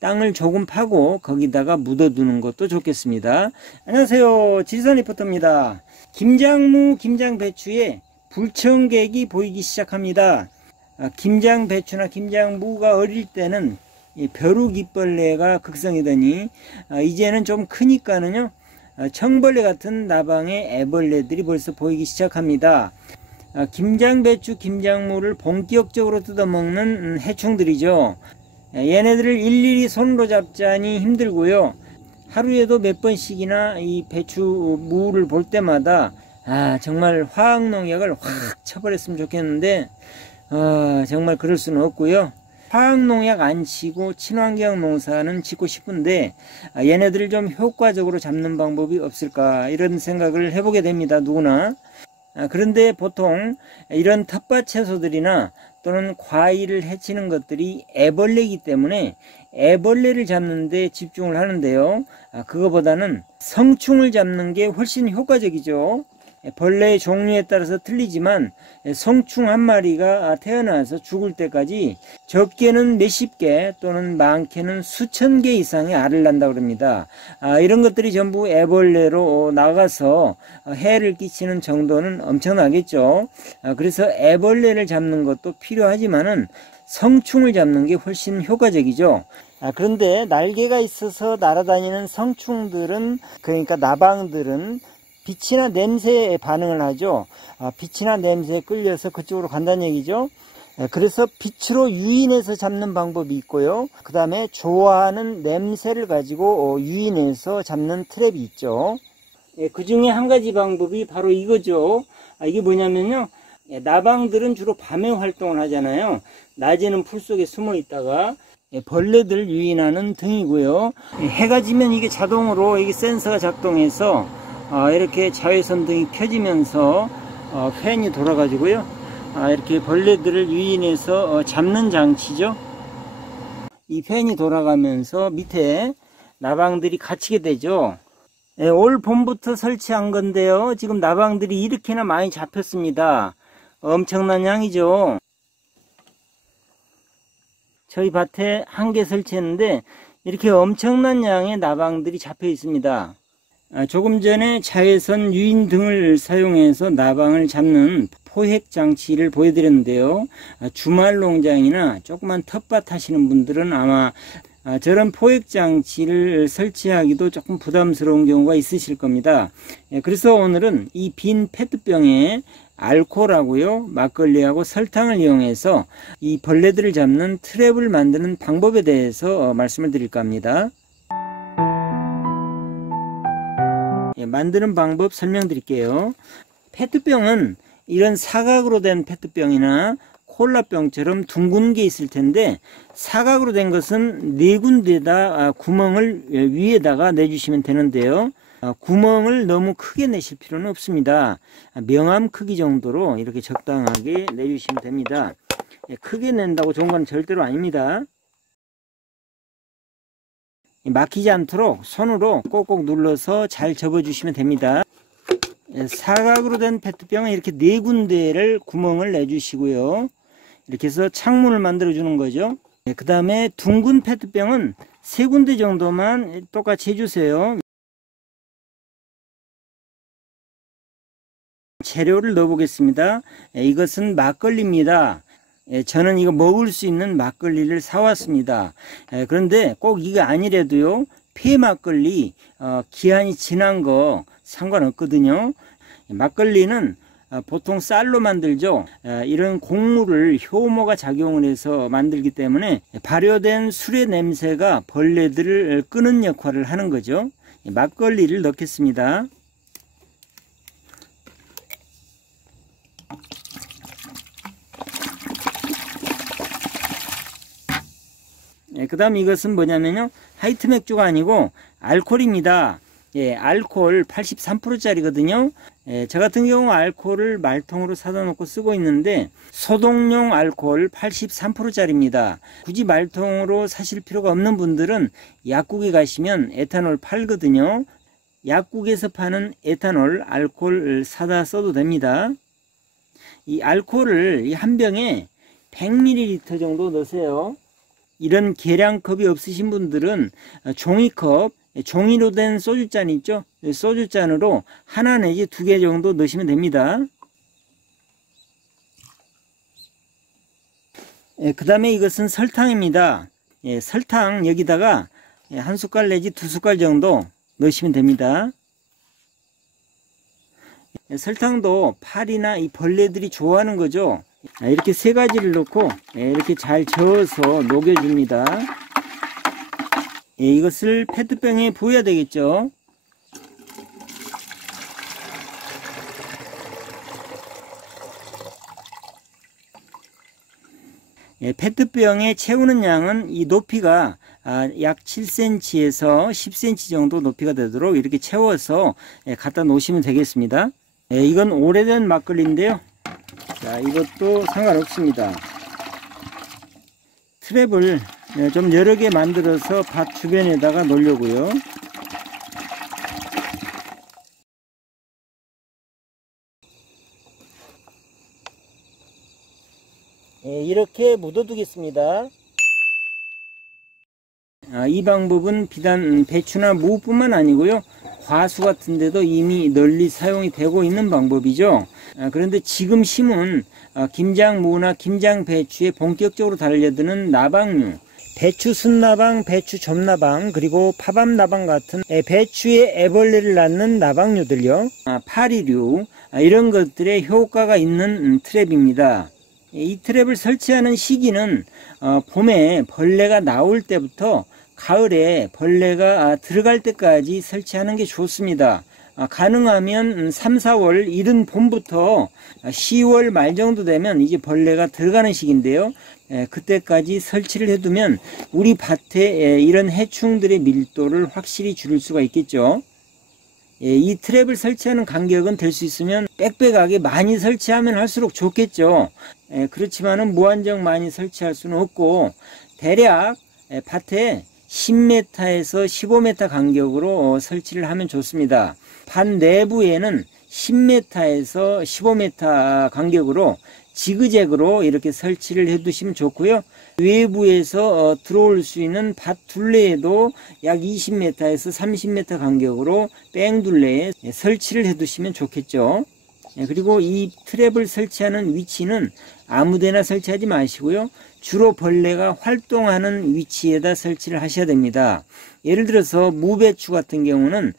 땅을 조금 파고 거기다가 묻어두는 것도 좋겠습니다. 안녕하세요, 지선 리포터입니다. 김장무, 김장배추에 불청객이 보이기 시작합니다. 김장배추나 김장무가 어릴 때는 벼룩이벌레가 극성이더니 이제는 좀 크니까는요, 청벌레 같은 나방의 애벌레들이 벌써 보이기 시작합니다. 김장배추, 김장무를 본격적으로 뜯어먹는 해충들이죠. 얘네들을 일일이 손으로 잡자니 힘들고요. 하루에도 몇 번씩이나 이 배추 무를 볼 때마다 정말 화학농약을 확 쳐버렸으면 좋겠는데 정말 그럴 수는 없고요. 화학농약 안 치고 친환경 농사는 짓고 싶은데 얘네들을 좀 효과적으로 잡는 방법이 없을까, 이런 생각을 해보게 됩니다, 누구나. 그런데 보통 이런 텃밭 채소들이나 또는 과일을 해치는 것들이 애벌레이기 때문에 애벌레를 잡는 데 집중을 하는데요, 그거보다는 성충을 잡는 게 훨씬 효과적이죠. 벌레의 종류에 따라서 틀리지만 성충 한 마리가 태어나서 죽을 때까지 적게는 몇십 개 또는 많게는 수천 개 이상의 알을 낳는다고 합니다. 이런 것들이 전부 애벌레로 나가서 해를 끼치는 정도는 엄청나겠죠. 그래서 애벌레를 잡는 것도 필요하지만은 성충을 잡는 게 훨씬 효과적이죠. 그런데 날개가 있어서 날아다니는 성충들은, 그러니까 나방들은 빛이나 냄새에 반응을 하죠. 빛이나 냄새에 끌려서 그쪽으로 간다는 얘기죠. 그래서 빛으로 유인해서 잡는 방법이 있고요. 그 다음에 좋아하는 냄새를 가지고 유인해서 잡는 트랩이 있죠. 그 중에 한 가지 방법이 바로 이거죠. 이게 뭐냐면요, 나방들은 주로 밤에 활동을 하잖아요. 낮에는 풀 속에 숨어 있다가 벌레들 유인하는 등이고요. 해가 지면 이게 자동으로 이게 센서가 작동해서 이렇게 자외선 등이 켜지면서 팬이 돌아가지고요, 이렇게 벌레들을 유인해서 잡는 장치죠. 이 팬이 돌아가면서 밑에 나방들이 갇히게 되죠. 올 봄부터 설치한 건데요, 지금 나방들이 이렇게나 많이 잡혔습니다. 엄청난 양이죠. 저희 밭에 한 개 설치했는데 이렇게 엄청난 양의 나방들이 잡혀 있습니다. 조금 전에 자외선 유인 등을 사용해서 나방을 잡는 포획 장치를 보여드렸는데요, 주말 농장이나 조그만 텃밭 하시는 분들은 아마 저런 포획 장치를 설치하기도 조금 부담스러운 경우가 있으실 겁니다. 그래서 오늘은 이 빈 페트병에 알코올하고요, 막걸리하고 설탕을 이용해서 이 벌레들을 잡는 트랩을 만드는 방법에 대해서 말씀을 드릴까 합니다. 만드는 방법 설명드릴게요. 페트병은 이런 사각으로 된 페트병이나 콜라병처럼 둥근 게 있을 텐데, 사각으로 된 것은 네 군데다 구멍을 위에다가 내주시면 되는데요, 구멍을 너무 크게 내실 필요는 없습니다. 명암 크기 정도로 이렇게 적당하게 내주시면 됩니다. 크게 낸다고 좋은 건 절대로 아닙니다. 막히지 않도록 손으로 꼭꼭 눌러서 잘 접어주시면 됩니다. 사각으로 된 페트병은 이렇게 네 군데를 구멍을 내주시고요, 이렇게 해서 창문을 만들어 주는 거죠. 그 다음에 둥근 페트병은 세 군데 정도만 똑같이 해주세요. 재료를 넣어 보겠습니다. 이것은 막걸리입니다. 저는 이거 먹을 수 있는 막걸리를 사왔습니다. 그런데 꼭 이거 아니래도요, 폐 막걸리 기한이 지난 거 상관없거든요. 막걸리는 보통 쌀로 만들죠. 이런 곡물을 효모가 작용을 해서 만들기 때문에 발효된 술의 냄새가 벌레들을 끄는 역할을 하는 거죠. 막걸리를 넣겠습니다. 그 다음 이것은 뭐냐면요, 하이트 맥주가 아니고 알코올입니다. 알코올 83%짜리거든요. 저 같은 경우 알코올을 말통으로 사다 놓고 쓰고 있는데 소독용 알코올 83%짜리입니다. 굳이 말통으로 사실 필요가 없는 분들은 약국에 가시면 에탄올 팔거든요. 약국에서 파는 에탄올 알코올 사다 써도 됩니다. 이 알코올을 한 병에 100ml 정도 넣으세요. 이런 계량컵이 없으신 분들은 종이컵, 종이로 된 소주잔 있죠? 소주잔으로 하나 내지 2개 정도 넣으시면 됩니다. 그 다음에 이것은 설탕입니다. 설탕 여기다가 1숟갈 내지 2숟갈 정도 넣으시면 됩니다. 설탕도 파리나 이 벌레들이 좋아하는 거죠. 이렇게 3가지를 넣고 이렇게 잘 저어서 녹여줍니다. 이것을 페트병에 부어야 되겠죠. 페트병에 채우는 양은 이 높이가 약 7cm에서 10cm 정도 높이가 되도록 이렇게 채워서 갖다 놓으시면 되겠습니다. 이건 오래된 막걸리인데요. 자, 이것도 상관없습니다. 트랩을 좀 여러 개 만들어서 밭 주변에다가 놓으려고요. 이렇게 묻어두겠습니다. 이 방법은 비단 배추나 무뿐만 아니고요, 과수 같은 데도 이미 널리 사용이 되고 있는 방법이죠. 그런데 지금 심은 김장무나 김장배추에 본격적으로 달려드는 나방류, 배추 순나방, 배추 점나방, 그리고 파밤나방 같은 배추에 애벌레를 낳는 나방류들요, 파리류, 이런 것들에 효과가 있는 트랩입니다. 이 트랩을 설치하는 시기는 봄에 벌레가 나올 때부터 가을에 벌레가 들어갈 때까지 설치하는 게 좋습니다. 가능하면 3, 4월 이른 봄부터 10월 말 정도 되면 이제 벌레가 들어가는 시기인데요. 그때까지 설치를 해두면 우리 밭에 이런 해충들의 밀도를 확실히 줄일 수가 있겠죠. 이 트랩을 설치하는 간격은 될 수 있으면 빽빽하게 많이 설치하면 할수록 좋겠죠. 그렇지만은 무한정 많이 설치할 수는 없고, 대략 밭에 10m에서 15m 간격으로 설치를 하면 좋습니다. 밭 내부에는 10m에서 15m 간격으로 지그재그로 이렇게 설치를 해 두시면 좋고요. 외부에서 들어올 수 있는 밭 둘레에도 약 20m에서 30m 간격으로 뺑 둘레에 설치를 해 두시면 좋겠죠. 그리고 이 트랩을 설치하는 위치는 아무데나 설치하지 마시고요, 주로 벌레가 활동하는 위치에다 설치를 하셔야 됩니다. 예를 들어서 무배추 같은 경우는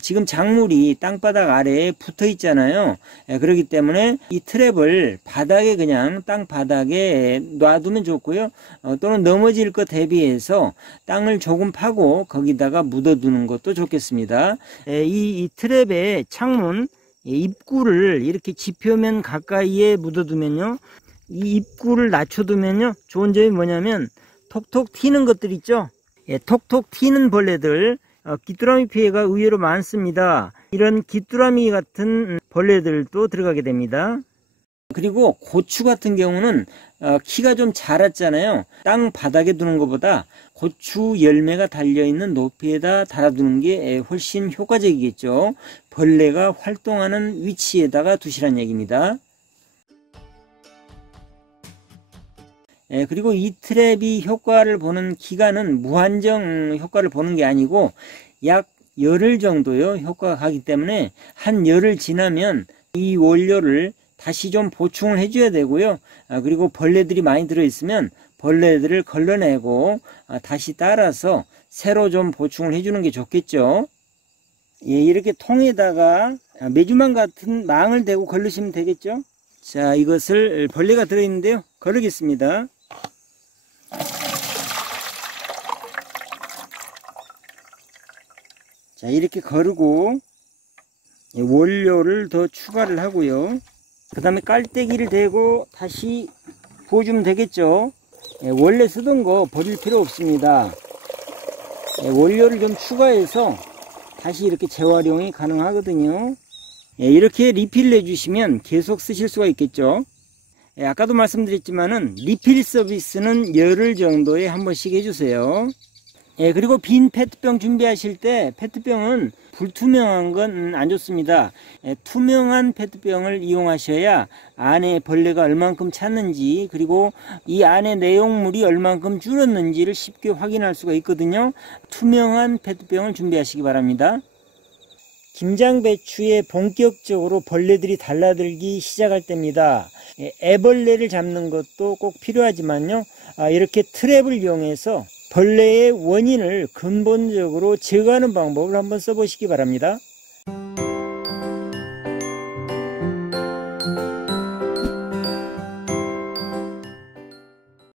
지금 작물이 땅바닥 아래에 붙어 있잖아요. 그렇기 때문에 이 트랩을 바닥에, 그냥 땅 바닥에 놔두면 좋고요, 또는 넘어질 것 대비해서 땅을 조금 파고 거기다가 묻어두는 것도 좋겠습니다. 이 트랩의 창문 입구를 이렇게 지표면 가까이에 묻어두면요, 이 입구를 낮춰두면요, 좋은 점이 뭐냐면 톡톡 튀는 것들 있죠. 톡톡 튀는 벌레들, 귀뚜라미 피해가 의외로 많습니다. 이런 귀뚜라미 같은 벌레들도 들어가게 됩니다. 그리고 고추 같은 경우는 키가 좀 자랐잖아요. 땅 바닥에 두는 것보다 고추 열매가 달려있는 높이에다 달아두는 게 훨씬 효과적이겠죠. 벌레가 활동하는 위치에다가 두시란 얘기입니다. 그리고 이 트랩이 효과를 보는 기간은 무한정 효과를 보는 게 아니고 약 열흘 정도요 효과가 가기 때문에, 한 열흘 지나면 이 원료를 다시 좀 보충을 해줘야 되고요. 그리고 벌레들이 많이 들어있으면 벌레들을 걸러내고 다시 따라서 새로 좀 보충을 해주는 게 좋겠죠. 이렇게 통에다가 메주망 같은 망을 대고 걸르시면 되겠죠. 자, 이것을 벌레가 들어있는데요, 걸르겠습니다. 자, 이렇게 거르고 원료를 더 추가를 하고요. 그 다음에 깔때기를 대고 다시 부어주면 되겠죠. 원래 쓰던 거 버릴 필요 없습니다. 원료를 좀 추가해서 다시 이렇게 재활용이 가능하거든요. 이렇게 리필을 해주시면 계속 쓰실 수가 있겠죠. 아까도 말씀드렸지만은 리필 서비스는 열흘 정도에 한 번씩 해주세요. 예, 그리고 빈 페트병 준비하실 때 페트병은 불투명한 건 안 좋습니다. 예, 투명한 페트병을 이용하셔야 안에 벌레가 얼만큼 찼는지 그리고 이 안에 내용물이 얼만큼 줄었는지를 쉽게 확인할 수가 있거든요. 투명한 페트병을 준비하시기 바랍니다. 김장배추에 본격적으로 벌레들이 달라들기 시작할 때입니다. 애벌레를 잡는 것도 꼭 필요하지만요. 이렇게 트랩을 이용해서 벌레의 원인을 근본적으로 제거하는 방법을 한번 써보시기 바랍니다.